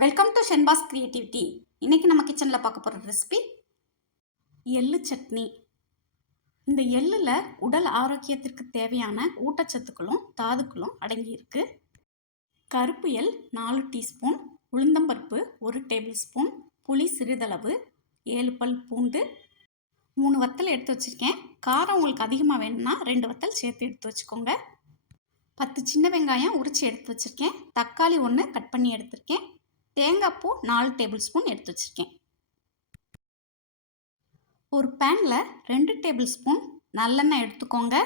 Welcome to Shenba's creativity. இன்றைக்கி நம்ம கிச்சனில் பார்க்க போகிற ரெசிபி எள்ளு சட்னி. இந்த எள்ளில் உடல் ஆரோக்கியத்திற்கு தேவையான ஊட்டச்சத்துக்களும் தாதுக்களும் அடங்கியிருக்கு. கருப்பு எள் 4 டீஸ்பூன், உளுந்தம்பருப்பு 1 டேபிள் ஸ்பூன், புளி சிறிதளவு, 7 பல் பூண்டு, 3 வத்தல் எடுத்து வச்சுருக்கேன். காரம் உங்களுக்கு அதிகமாக வேணும்னா 2 வத்தல் சேர்த்து எடுத்து வச்சுக்கோங்க. 10 சின்ன வெங்காயம் உரித்து எடுத்து வச்சுருக்கேன். தக்காளி 1 கட் பண்ணி எடுத்துருக்கேன். தேங்காய் பூ 4 டேபிள் ஸ்பூன் எடுத்து வச்சுருக்கேன். ஒரு பேனில் 2 டேபிள் ஸ்பூன் நல்லெண்ணெய் எடுத்துக்கோங்க.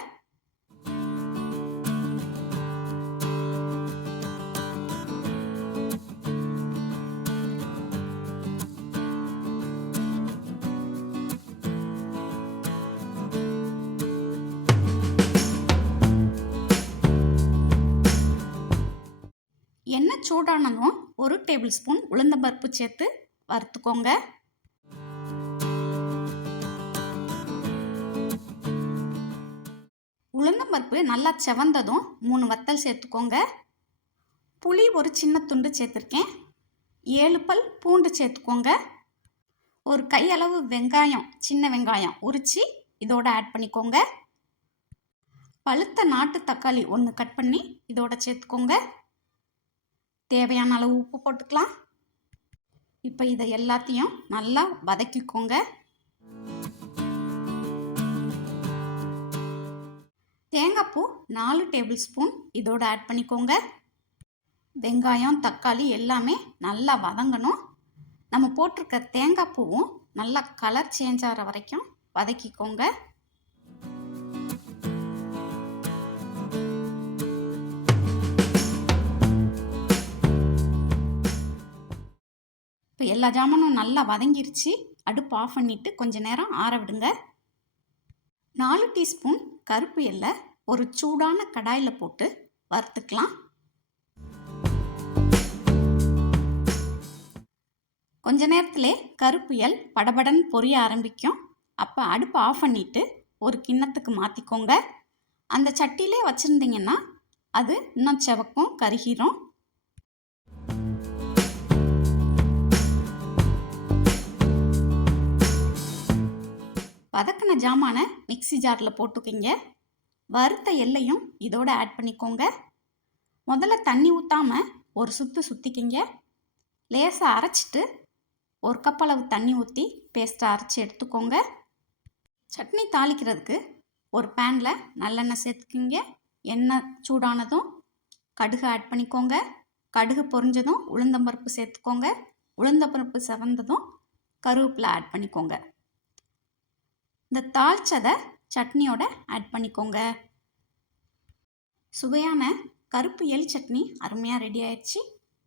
எண்ணெய் சூடானதும் 1 டேபிள் ஸ்பூன் உளுந்தம்பருப்பு சேர்த்து வறுத்துக்கோங்க. உளுந்தம்பருப்பு நல்லா செவந்ததும் 3 வத்தல் சேர்த்துக்கோங்க. புளி ஒரு சின்ன துண்டு சேர்த்துருக்கேன். 7 பல் பூண்டு சேர்த்துக்கோங்க. ஒரு கையளவு வெங்காயம், சின்ன வெங்காயம் உரித்து இதோட ஆட் பண்ணிக்கோங்க. பழுத்த நாட்டு தக்காளி 1 கட் பண்ணி இதோட சேர்த்துக்கோங்க. தேவையான அளவு உப்பு போட்டுக்கலாம். இப்போ இதை எல்லாத்தையும் நல்லா வதக்கிக்கோங்க. தேங்காய் பூ 4 டேபிள் ஸ்பூன் இதோட ஆட் பண்ணிக்கோங்க. வெங்காயம் தக்காளி எல்லாமே நல்லா வதங்கணும். நம்ம போட்டிருக்க தேங்காய் பூவும் நல்லா கலர் சேஞ்ச் ஆகிற வரைக்கும் வதக்கிக்கோங்க. இப்போ எல்லா ஜாமானும் நல்லா வதங்கிருச்சு. அடுப்பு ஆஃப் பண்ணிவிட்டு கொஞ்சம் நேரம் ஆற விடுங்க. 4 டீஸ்பூன் கருப்பு எள்ளை ஒரு சூடான கடாயில் போட்டு வறுத்துக்கலாம். கொஞ்ச நேரத்திலே கருப்பு எள் படபடன்னு பொரிய ஆரம்பிக்கும். அப்போ அடுப்பு ஆஃப் பண்ணிவிட்டு ஒரு கிண்ணத்துக்கு மாற்றிக்கோங்க. அந்த சட்டியிலே வச்சுருந்தீங்கன்னா அது இன்னும் செவக்கும், கருகிரும். வதக்கின ஜாமானை மிக்ஸி ஜாரில் போட்டுக்கிங்க. வறுத்த எள்ளையும் இதோட ஆட் பண்ணிக்கோங்க. முதல்ல தண்ணி ஊற்றாமல் ஒரு சுற்றிக்கிங்க. லேசாக அரைச்சிட்டு 1 கப் அளவு தண்ணி ஊற்றி பேஸ்ட்டை அரைச்சி எடுத்துக்கோங்க. சட்னி தாளிக்கிறதுக்கு ஒரு பேனில் நல்லெண்ணெய் சேர்த்துக்கிங்க. எண்ணெய் சூடானதும் கடுகு ஆட் பண்ணிக்கோங்க. கடுகு பொரிஞ்சதும் உளுந்தம்பருப்பு சேர்த்துக்கோங்க. உளுந்தம்பருப்பு செவந்ததும் கருவேப்பிலை ஆட் பண்ணிக்கோங்க. இந்த தாளிச்சதை சட்னியோட ஆட் பண்ணிக்கோங்க. சுவையான கருப்பு எள் சட்னி அருமையாக ரெடி ஆயிடுச்சு.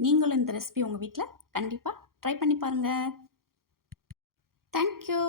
நீங்களும் இந்த ரெசிபி உங்கள் வீட்டில் கண்டிப்பாக ட்ரை பண்ணி பாருங்கள். தேங்க்யூ.